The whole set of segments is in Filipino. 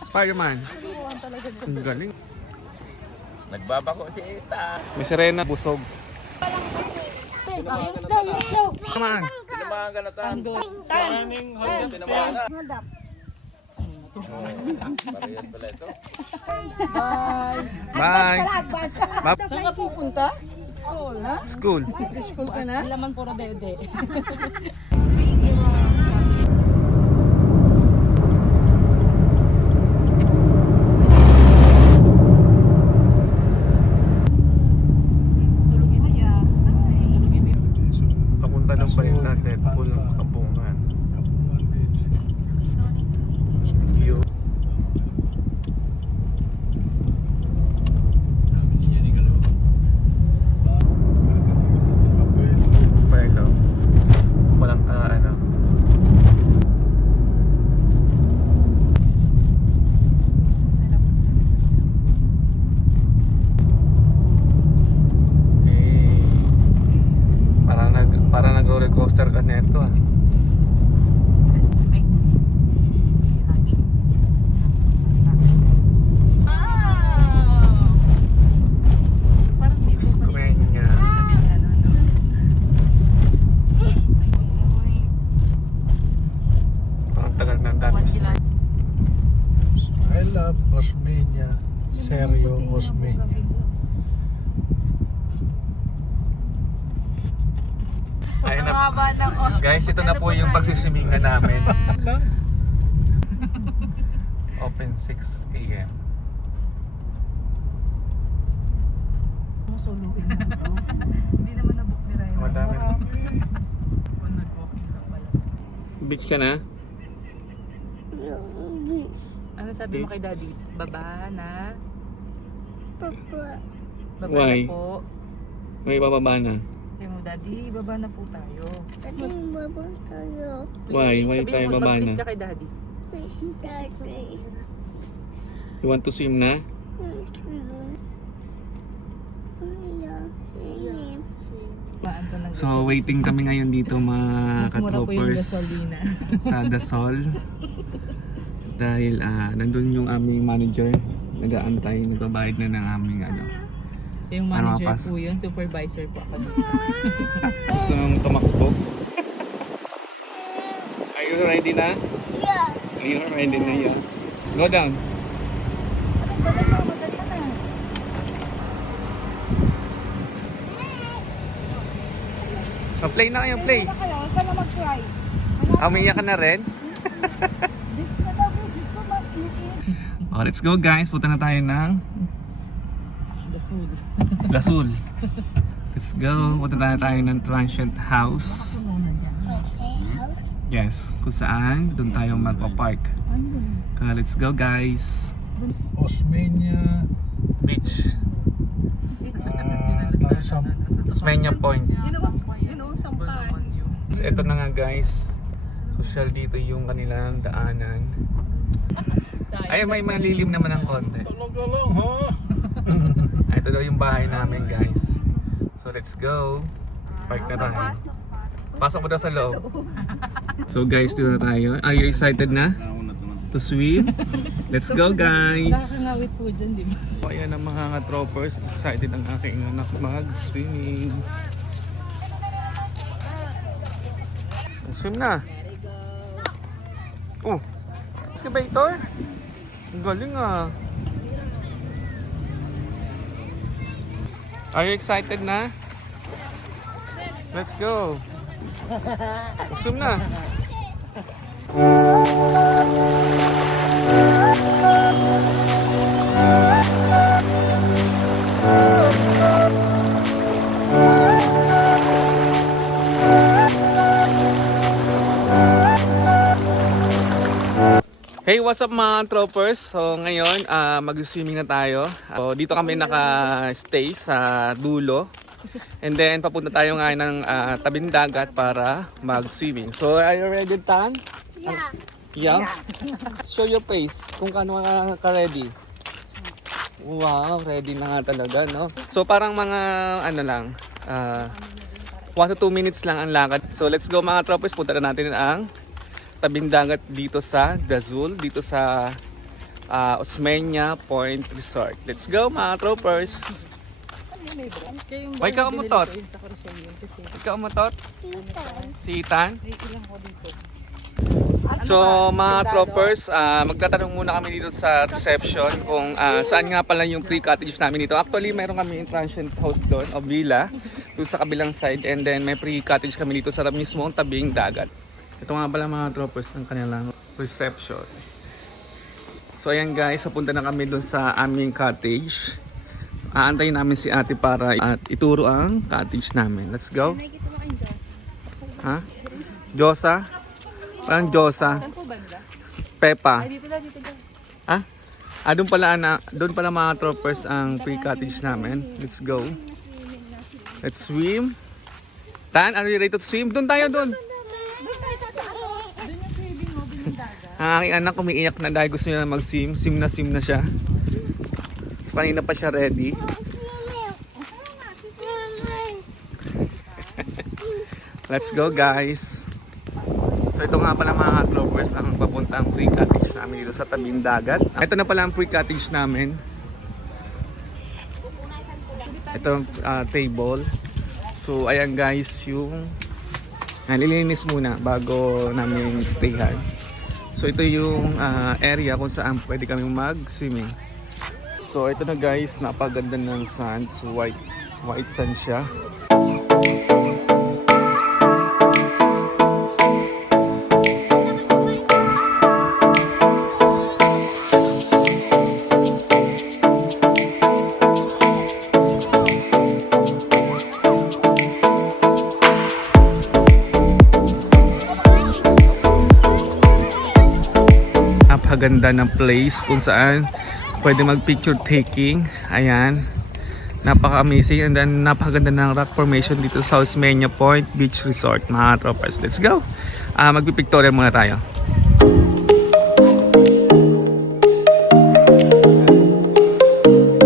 Spider-Man. Ang galing. Nagbabako si Eta. May sirena, busog. Ayos daw, ayos daw. Naman. Tinamaan ka na tan. Parehas pala ito. Bye. Saan ka pupunta? School, ha? School. School ka na? Laman puro berde. Papunta ng Balitan, Deadpool, Kabungan. View. Pero, walang ano. Eh, parang nag-roller coaster ka neto ah. Skumenya. Parang tagal na dati sila. I love Osmeña, Sergio Osmeña. Ayun na. Guys, ito na po yung pagsisimingan namin. Open 6 AM. Hindi naman na-book ni Ryan. Madami. Beach ka na? Ano sabi mo kay Daddy? Baba na? Baba Why? na po. May bababa na. Sabi mo, Daddy, baba na po tayo. Why? Why Sabi tayo mo, baba mag-please na? ka kay Daddy. You want to swim na? Maan ko ng So waiting kami ngayon dito mga mas mura po yung katropers gasolina. sa Dasol. Dahil nandun yung aming manager. Nag-aantay, nagbabayad na ng aming ano. Yung Ano, manager pass? po yun, supervisor po ako dito. Gusto nang tumakbo. Are you ready na? Yeah. You're ready na yun. Go down. Play na kayo, play. Huwag ka na mag-try. Umiyak ka na rin? Oh, let's go guys. Punta na tayo ng Dasul. Lasul. Let's go. Punta na tayo ng transient house. Yes, kung saan doon tayo magpa-park. Kaya let's go guys. Osmeña, Beach. Tarsam. Tasmania Point. Sampay. So, ito na nga guys. Social dito yung kanilang daanan. Ay, may malilim naman ng konti. Tolong-tolong ha. Ito daw yung bahay namin guys. So let's go. Park na tayo. Pasok mo daw sa loob. So guys, dito na tayo. Are you excited na? To swim? Let's go guys. Nakakangawit po dyan, di ba? So, ayan ang mga troppers. Excited ang aking anak mag-swimming. Swim na. Oh, excavator? Ang galing ah. Are you excited na? Let's go. Swim na. Hey, what's up mga troppers? So ngayon, mag-swimming na tayo. So, dito kami naka-stay sa dulo. And then papunta tayo ngayon ng tabing dagat para mag-swimming. So are you ready, Tan? Yeah. Yeah? Show your face kung kano ka ready. Wow, ready na nga talaga, no? So parang mga ano lang, 1 to 2 minutes lang ang lakad. So let's go mga tropers, punta na natin ang tabing dagat dito sa Dazul, dito sa Osmeña Point Resort. Let's go mga tropers! May ikaw umutot? Ikaw umutot? Si Ethan? So mga troppers, magtatanong muna kami dito sa reception kung saan nga pala yung free cottage namin dito. Actually, meron kami transient house doon o villa doon sa kabilang side, and then may free cottage kami dito sa mismong tabing dagat. Ito nga pala mga troppers ng kanilang reception. So ayan guys, papunta na kami doon sa aming cottage. Aantayin namin si ate para ituro ang cottage namin. Let's go. Ha? Diyosa? Parang Diyosa. Saan po banda? Pepa. Ay, dito na, dito na. Ha? Doon pala mga troppers ang free cottage namin. Let's go. Let's swim. Tan, are you ready to swim? Doon tayo doon. Ang aking anak umiiyak na dahil gusto niya na mag-swim. Swim na siya. Kanina pa siya ready. Let's go guys. So ito nga pala mga troppers ang papuntang free cottage namin dito sa tabing dagat. Ito na pala ang free cottage namin. Ito table. So ayan guys, yung nililinis muna bago namin stayhan. So ito yung area kung saan pwede kami mag-swimming. So ito na guys, napaganda ng sand. So white sand siya. Napakaganda ng place kung saan pwede mag picture taking. Ayan, napaka-amazing, and then napakaganda ng rock formation dito sa Osmeña Point Beach Resort mga troppers. Let's go! Magpipictorial muna tayo.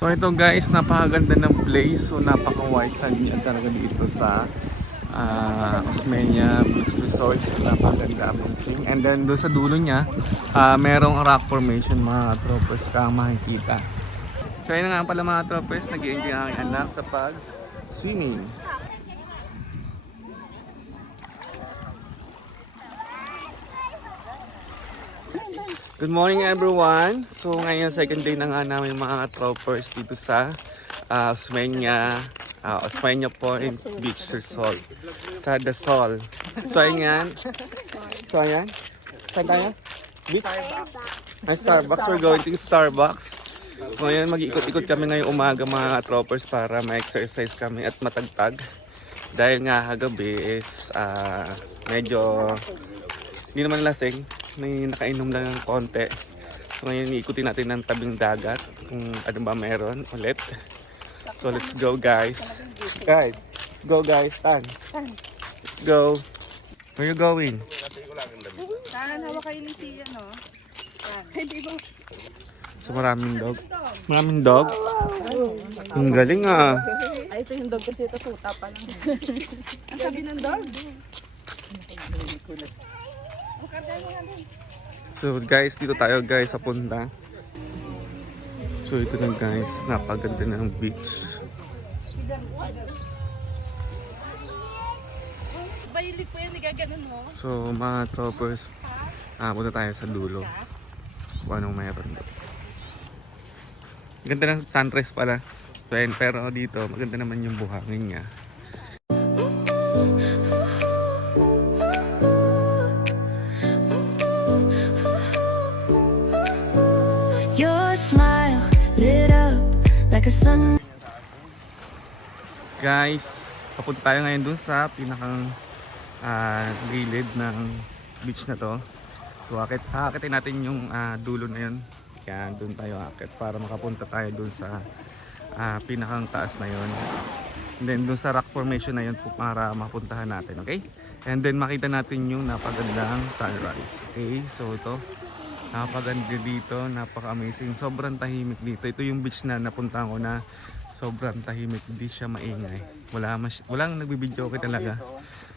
So ito guys, napakaganda ng place. So napaka-white sand niya talaga dito sa Osmeña Beach Resort. Napakaganda, amazing. And then doon sa dulo niya, merong rock formation mga troppers kang makikita. So ayun nga pala mga troppers, nag-i-enjoy ang aking anak sa pag-swimming. Good morning everyone! So ngayon second day na nga namin mga troppers dito sa Osmeña Point Beach Resort sa Dazul. So ayan. Saan tayo? Beach? Ay, Starbucks. We're going to Starbucks. So ngayon mag-ikot-ikot kami ngayong umaga mga troppers para ma-exercise kami at matagtag. Dahil nga kagabi is medyo hindi naman lasing. May nakainom lang ng konti. So ngayon iikutin natin ng tabing dagat kung ano ba meron ulit. So let's go guys. Guys, let's go guys. Tan. Let's go. Where you going? Saan hawak kayo ni Tia, no? Hindi ba? So maraming dog. Maraming dog? Ang galing ah. Ay, ito yung dog kasi ito tuta pa lang. Ang sabi ng dog? So guys, dito tayo guys sa punta. So ito na guys, napaganda ng beach. Bayilig po yan, nagaganon mo. So mga troppers, punta tayo sa dulo. Kung anong mayroon doon. Ganda ng sunrise pala. So, ayan, pero dito, maganda naman yung buhangin niya. Your smile lit up like a sun. Guys, papunta tayo ngayon dun sa pinakang gilid ng beach na to. So haakitin natin yung dulo na yun. Kaya dun tayo akit para makapunta tayo dun sa pinakang taas na yun. And then dun sa rock formation na yun para mapuntahan natin, okay? And then makita natin yung napagandang sunrise. Okay, so ito Napakaganda dito, napaka-amazing. Sobrang tahimik dito. Ito yung beach na napuntahan ko na sobrang tahimik. Hindi siya maingay. Walang nagbibideo okay talaga.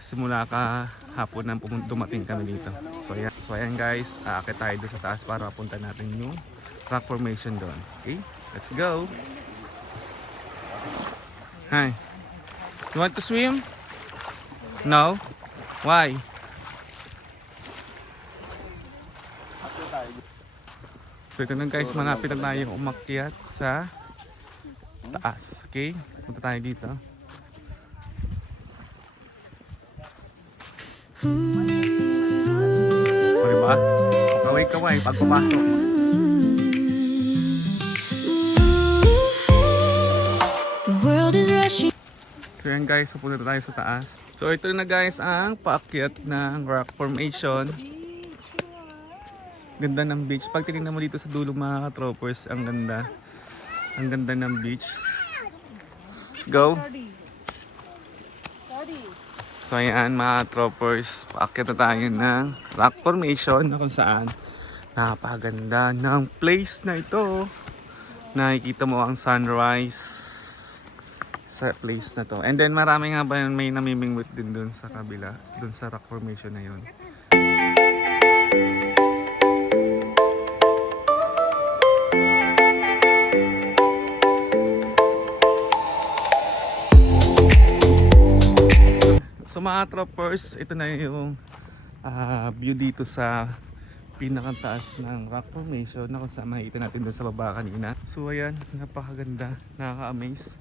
Simula ka hapon nang dumating kami dito. So ayan guys, aakit tayo doon sa taas para punta natin yung rock formation doon. Okay, let's go! Hi. You want to swim? No? Why? So ito na guys, malapit na tayo umakyat sa taas. Okay? Punta tayo dito. O diba? Kaway-kaway pag pumasok. The world is rushing. So yan guys, pupunta tayo sa taas. So ito na guys ang paakyat ng rock formation. Ganda ng beach. Pag tinignan mo dito sa dulo mga ka-troopers, ang ganda. Ang ganda ng beach. Let's go. So ayan mga troopers, paakyat na tayo ng rock formation na kung saan napakaganda ng place na ito. Nakikita mo ang sunrise sa place na to. And then marami nga ba may namimingwit din dun sa kabila, dun sa rock formation na yun. So mga troppers, ito na yung view dito sa pinakataas ng rock formation na kung saan makikita natin dun sa baba kanina. So ayan, napakaganda, nakaka-amaze.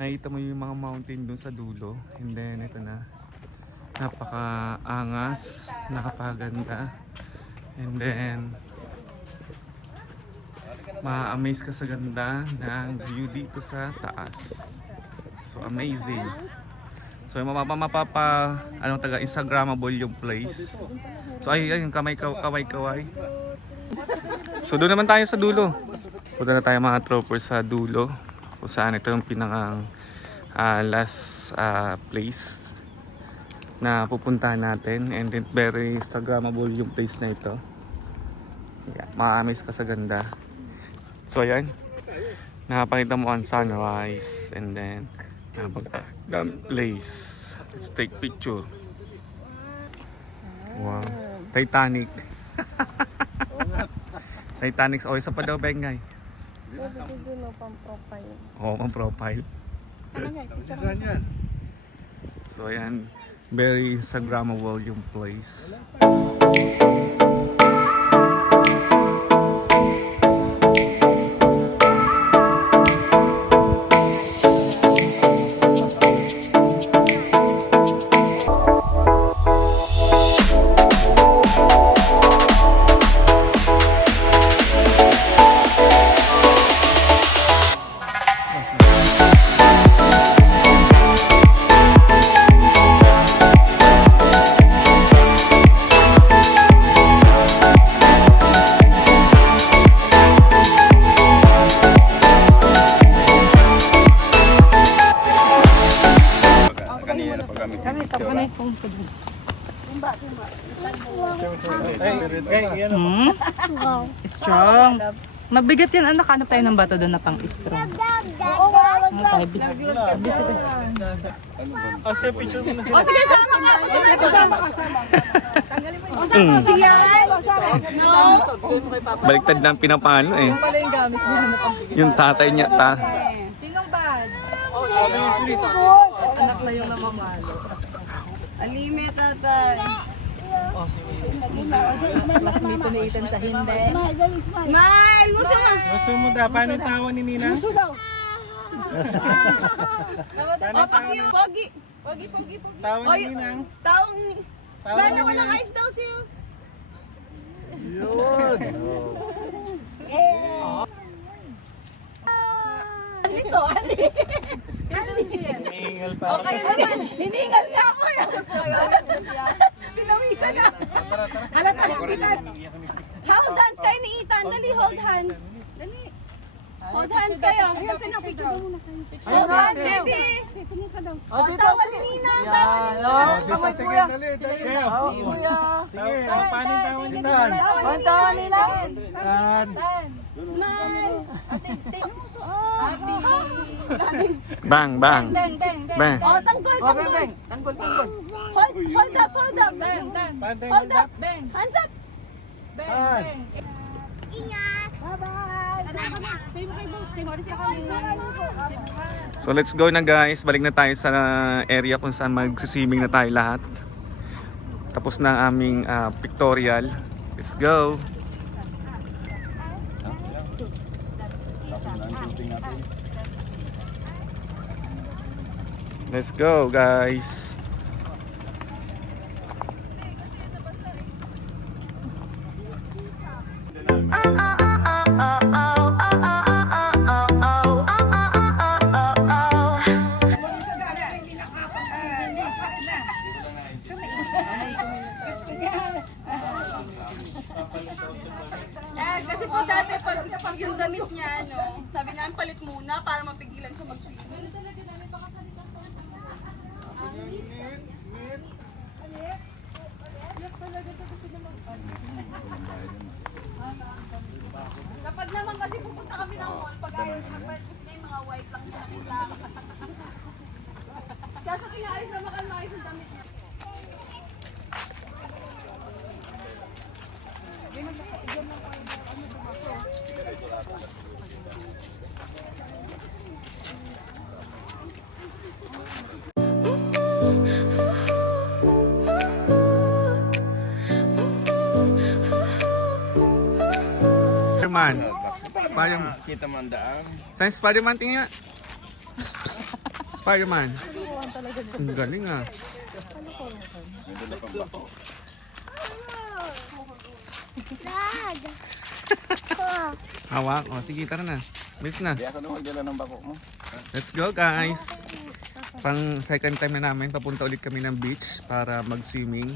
Nakita mo yung mga mountain dun sa dulo. And then ito na, napaka-angas, nakapaganda. And then ma-amaze ka sa ganda ng view dito sa taas. So amazing. So anong taga Instagrammable yung place. So ay yung kaway-kaway. So doon naman tayo sa dulo. Punta na tayo mga troopers sa dulo. Kung saan ito yung pinakang last place na pupuntahan natin. And then very Instagrammable yung place na ito. Yeah, ma-amaze ka sa ganda. So ayan, nakapakita mo ang sunrise. And then napakagandang place. Let's take picture. Wow, Titanic. Titanic. O isa pa daw Bengay. Oo, pang profile. Saan yan? So ayan, very Instagrammable yung place. Strong. Mabigat yan anak, hanap tayo ng bato doon na pang strong. O sige, sama ka. Sama ka. Sige yan. No. Baliktad na ang pinapano eh. Yung tatay niya Sinong bad? Anak na yung namamalo. Alime, tatay. Classmate ni Ethan sa hindi. Smile! Gusto mo? Gusto mo daw, paano tawa ni Nina? Gusto daw. Pogi. Pogi. Tawa ni Nina. Taong ni... Smile na walang eyes daw siya. Yun! Ito, Ali. Hiningal pa. Okay naman. Hiningal nga ako. Pinawisan na. Halata ng bigat. Hold hands kayo ni Ethan. Dali, hold hands. Dali. Hold hands kayo. Ayan, pinapicture mo muna kayo. Hold hands, baby. Tingin ka daw. Tawa ni Nina. Tawa ni Nina. Kamay kuya. Dali. Kuya. Tingin, paano yung tawag ni Tan? Ang tawa nila. Tan. Smile. Bang, bang. Bang, bang, bang. Bang. Oh, tanggol, tanggol. Tanggol, tanggol. Hold up, hold up. Bang, bang. Hold up. Bang. Hands up. Bang, bang. Ingat. Bye-bye. So let's go na guys. Balik na tayo sa area kung saan mag-swimming na tayo lahat. Tapos na ang aming pictorial. Let's go. Let's go guys. Kasi po dati pag yung damit niya, sabi namin palit muna para mapigilan siya mag-swimming. Kapag naman kasi pupunta kami ng mall, pag ayaw siya magpalit kasi may mga white lang siya nakita. Kaya sa tinaalis na makalmakis yung damit niya. Spider-Man. Spider-Man. Kita mo ang daan. Saan yung Spider-Man? Tingin nga. Psst, psst. Spider-Man. Ang galing ah. Hawak. O, sige, tara na. Bilis na. Di ako na magdala ng bako mo. Let's go guys. Pang second time na namin. Papunta ulit kami ng beach para mag-swimming.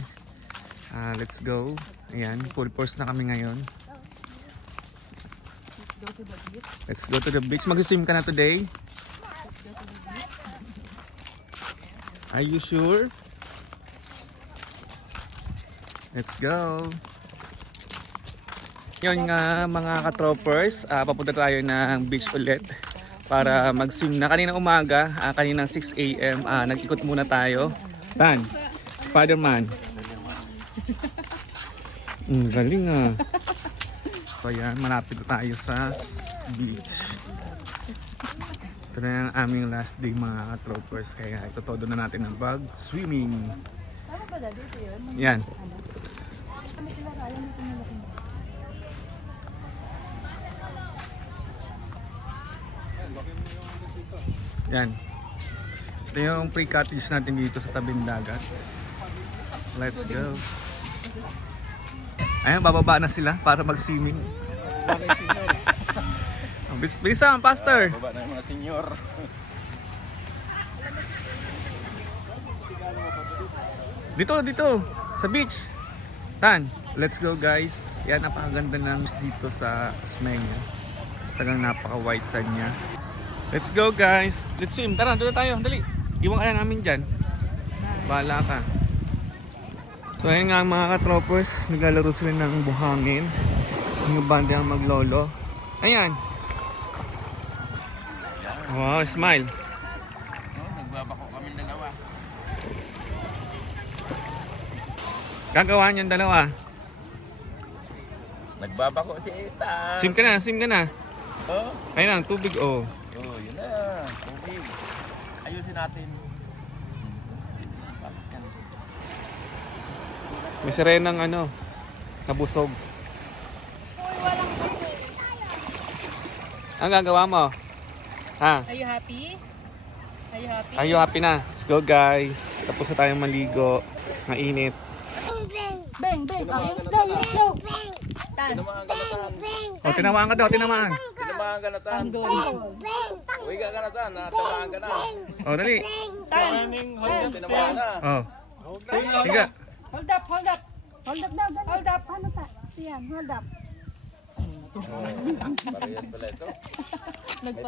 Let's go. Ayan, full force na kami ngayon. Let's go to the beach. Mag-swim ka na today? Are you sure? Let's go. Yun nga mga ka-troppers, papunta tayo ng beach ulit para mag-swim na. Kanina umaga, kanina 6 AM, nag-ikot muna tayo. Tan, Spider-Man. Galing ah. So yan, malapit na tayo sa beach. Ito na yung aming last day mga ka-troppers, kaya ito todo na natin ang bag swimming. Yan. Yan. Ito yung pre-cottage natin dito sa tabing dagat. Let's go. Ayan, bababa na sila para mag-swimming. Bilisan, pastor! Baba na yung mga senyor. Dito, sa beach. Tan, let's go guys. Yan, napakaganda ng dito sa Osmeña. Talagang napaka-white sand niya. Let's go guys. Let's swim. Tara, doon tayo. Dali. Iwan kaya namin dyan. Bahala ka. So ayun nga mga ka-troppers. Naglalaro sila ng buhangin. Yung banda ang maglolo. Ayan. Wow, smile. Nagbabako kami dalawa. Gagawa niyan dalawa. Nagbabako si Ethan. Swim ka na. Oh, Ayun ang tubig oh. oh, yun na. Tubig. Ayusin natin. May sirenang nabusog. Ang gagawa mo? Ha? Are you happy? Are you happy? Are you happy na? Let's go guys. Tapos na tayong maligo. Mainit. Bang, bang. Let's go, let's go. Tinamaan ka na tan. O, tinamaan ka daw, tinamaan. Tinamaan ka na tan. Uy ka na tan. Tinamaan ka na. O, dali. Tinamaan na. O. Higa. Hold up, hold up. Hold up daw, hold up. Ano ta? Siyan, hold up. Parehas pala ito.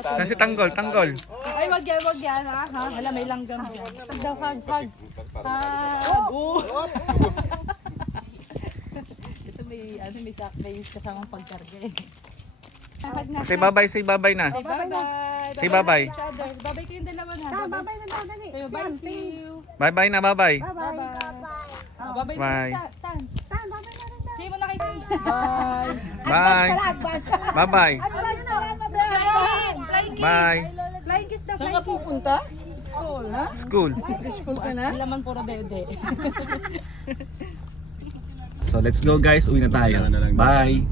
Saan si Tanggol? Tanggol. Ay, wag yan, ha? Hala, may langgam dyan. Hug daw, hug. Oh. may kasamang pagkarga eh. Say bye-bye na. Say bye-bye. Say bye-bye. Each other. Bye-bye kayong dalawa na. Babay na daw, dali. Say bye, see you. Bye-bye na, bye-bye. Bye-bye. Oh, bye-bye Bye. na Tan. Tan, babay na rin daw. See mo na kayo. Bye. Bye. Advance. Bye-bye. Advance na lang na advance. Bye. Flying kiss daw. Saan ka pupunta? School, ha? School. School ka na? Laman puro bede. So let's go guys, uwi na tayo. Bye.